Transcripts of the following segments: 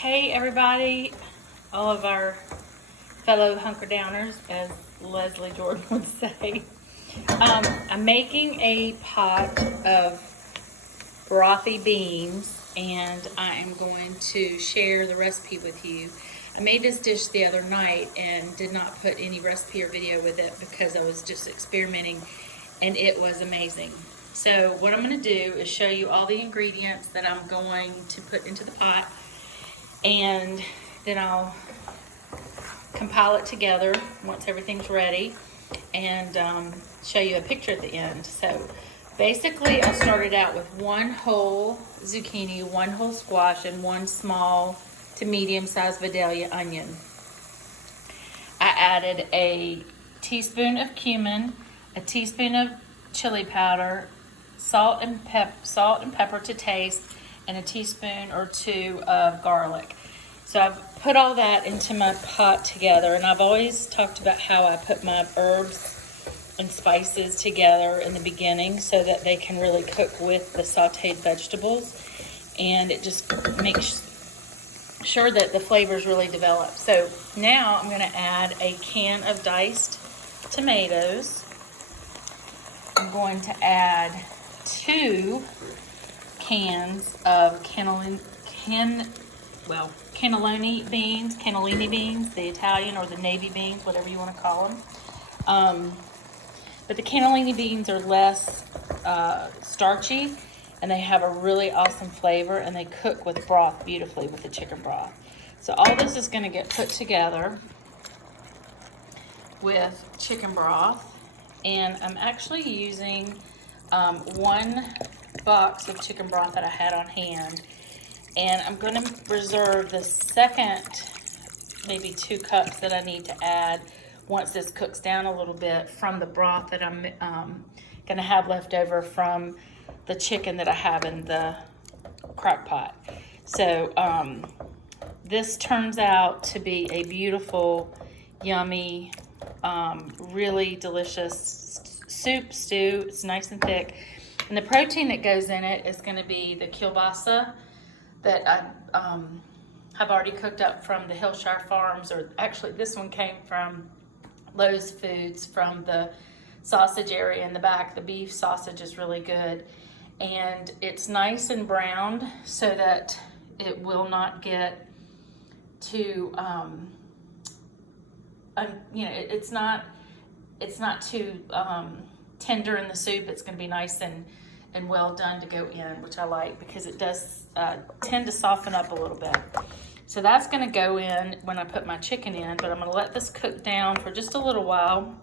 Hey everybody, all of our fellow hunker downers, as Leslie Jordan would say. I'm making a pot of brothy beans and I am going to share the recipe with you. I made this dish the other night and did not put any recipe or video with it because I was just experimenting and it was amazing. So what I'm going to do is show you all the ingredients that I'm going to put into the pot, and then I'll compile it together once everything's ready and show you a picture at the end. So basically I started out with one whole zucchini, one whole squash, and one small to medium sized Vidalia onion. I added a teaspoon of cumin, a teaspoon of chili powder, salt and pepper to taste, and a teaspoon or two of garlic. So I've put all that into my pot together, and I've always talked about how I put my herbs and spices together in the beginning so that they can really cook with the sauteed vegetables, and it just makes sure that the flavors really develop. So now I'm going to add a can of diced tomatoes. I'm going to add 2 cans of cannellini beans, the Italian or the navy beans, whatever you want to call them. But the cannellini beans are less starchy, and they have a really awesome flavor, and they cook with broth beautifully with the chicken broth. So all this is going to get put together with chicken broth, and I'm actually using 1 box of chicken broth that I had on hand, and I'm going to reserve the second maybe 2 cups that I need to add once this cooks down a little bit from the broth that I'm going to have left over from the chicken that I have in the crock pot. So this turns out to be a beautiful, yummy, really delicious stew. It's nice and thick, and the protein that goes in it is going to be the kielbasa that I have already cooked up from the Hillshire Farms, or actually this one came from Lowe's Foods from the sausage area in the back. The beef sausage is really good, and it's nice and browned so that it will not get too it's not too tender in the soup. It's going to be nice and well done to go in, which I like because it does tend to soften up a little bit. So that's going to go in when I put my chicken in, but I'm going to let this cook down for just a little while,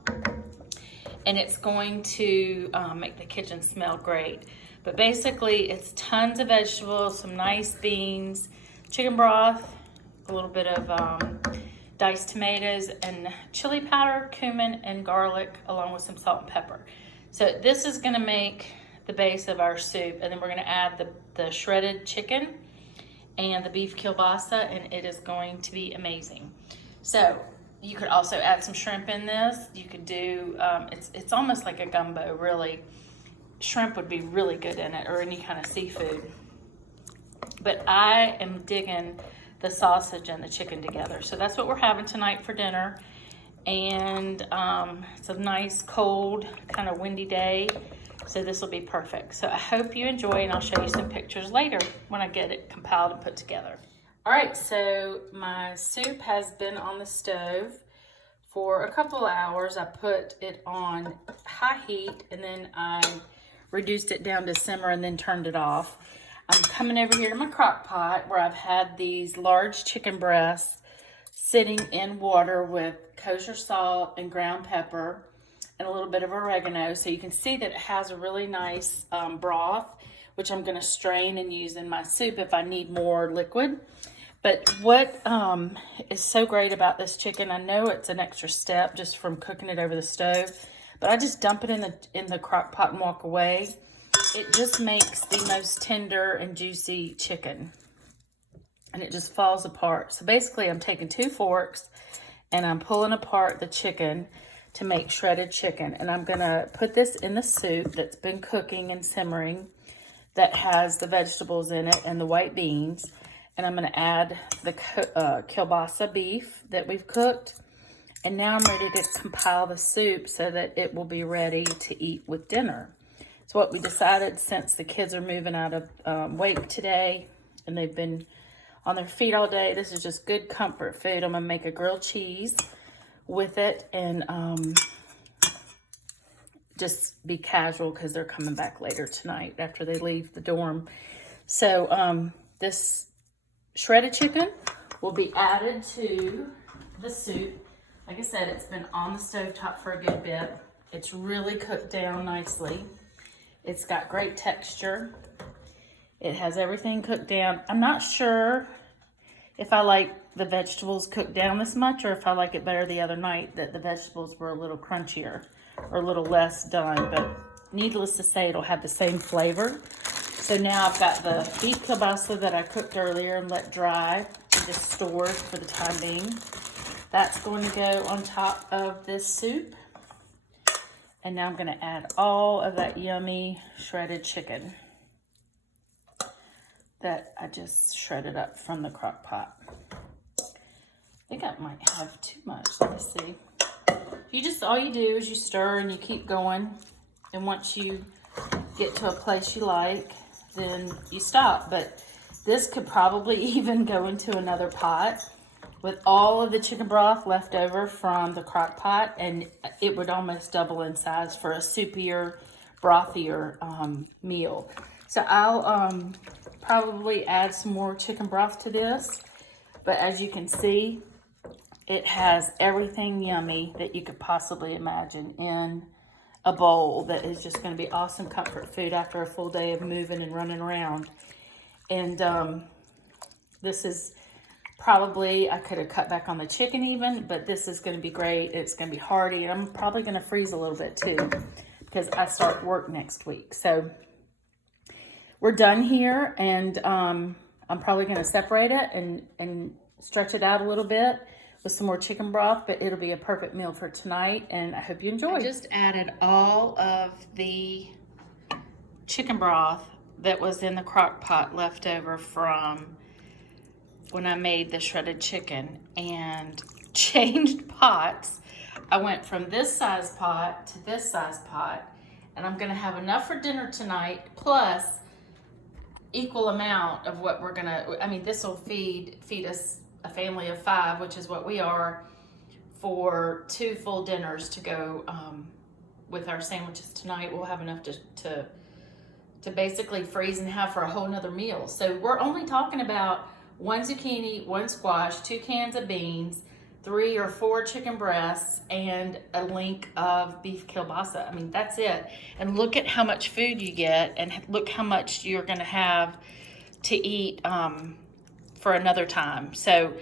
and it's going to make the kitchen smell great. But basically it's tons of vegetables, some nice beans, chicken broth, a little bit of diced tomatoes, and chili powder, cumin, and garlic, along with some salt and pepper. So this is going to make the base of our soup, and then we're going to add the shredded chicken and the beef kielbasa, and it is going to be amazing. So you could also add some shrimp in this. You could do it's almost like a gumbo, really. Shrimp would be really good in it, or any kind of seafood. But I am digging the sausage and the chicken together. So that's what we're having tonight for dinner. And it's a nice, cold, kind of windy day. So this will be perfect. So I hope you enjoy, and I'll show you some pictures later when I get it compiled and put together. All right, so my soup has been on the stove for a couple of hours. I put it on high heat, and then I reduced it down to simmer and then turned it off. I'm coming over here to my crock pot where I've had these large chicken breasts sitting in water with kosher salt and ground pepper and a little bit of oregano. So you can see that it has a really nice broth, which I'm going to strain and use in my soup if I need more liquid. But what is so great about this chicken, I know it's an extra step just from cooking it over the stove, but I just dump it in the crock pot and walk away. It just makes the most tender and juicy chicken, and it just falls apart. So basically I'm taking 2 forks and I'm pulling apart the chicken to make shredded chicken, and I'm gonna put this in the soup that's been cooking and simmering, that has the vegetables in it and the white beans, And I'm gonna add the kielbasa beef that we've cooked. And now I'm ready to compile the soup so that it will be ready to eat with dinner. So what we decided, since the kids are moving out of wake today and they've been on their feet all day, this is just good comfort food. I'm gonna make a grilled cheese with it and just be casual because they're coming back later tonight after they leave the dorm. So this shredded chicken will be added to the soup. Like I said, it's been on the stovetop for a good bit. It's really cooked down nicely. It's got great texture. It has everything cooked down. I'm not sure if I like the vegetables cooked down this much or if I like it better the other night that the vegetables were a little crunchier or a little less done, but needless to say, it'll have the same flavor. So now I've got the beef kielbasa that I cooked earlier and let dry and just stored for the time being. That's going to go on top of this soup. And now I'm going to add all of that yummy shredded chicken that I just shredded up from the crock pot. I think I might have too much. Let me see. All you do is you stir and you keep going. And once you get to a place you like, then you stop. But this could probably even go into another pot with all of the chicken broth left over from the crock pot, and it would almost double in size for a soupier, brothier meal. So I'll probably add some more chicken broth to this, but as you can see, it has everything yummy that you could possibly imagine in a bowl that is just going to be awesome comfort food after a full day of moving and running around. And this is probably, I could have cut back on the chicken even, but this is going to be great. It's going to be hearty, and I'm probably going to freeze a little bit too because I start work next week. So we're done here, and I'm probably going to separate it and stretch it out a little bit with some more chicken broth, but it'll be a perfect meal for tonight, and I hope you enjoy. I just added all of the chicken broth that was in the crock pot left over from when I made the shredded chicken and changed pots. I went from this size pot to this size pot, and I'm gonna have enough for dinner tonight, plus equal amount of what we're gonna, I mean, this will feed us a family of 5, which is what we are, for 2 full dinners to go with our sandwiches tonight. We'll have enough to basically freeze and have for a whole nother meal. So we're only talking about 1 zucchini, 1 squash, 2 cans of beans, 3 or 4 chicken breasts, and a link of beef kielbasa. I mean, that's it. And look at how much food you get, and look how much you're gonna have to eat for another time. So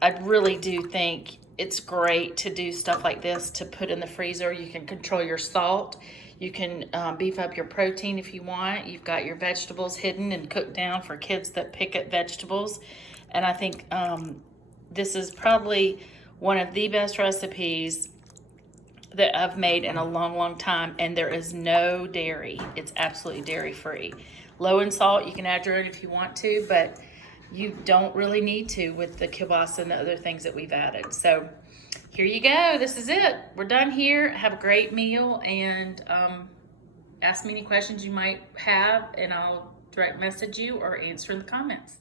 I really do think it's great to do stuff like this to put in the freezer. You can control your salt. You can beef up your protein if you want. You've got your vegetables hidden and cooked down for kids that pick at vegetables. And I think this is probably one of the best recipes that I've made in a long, long time. And there is no dairy. It's absolutely dairy free. Low in salt, you can add your own if you want to, but you don't really need to with the kielbasa and the other things that we've added. So here you go. This is it. We're done here. Have a great meal, and ask me any questions you might have, and I'll direct message you or answer in the comments.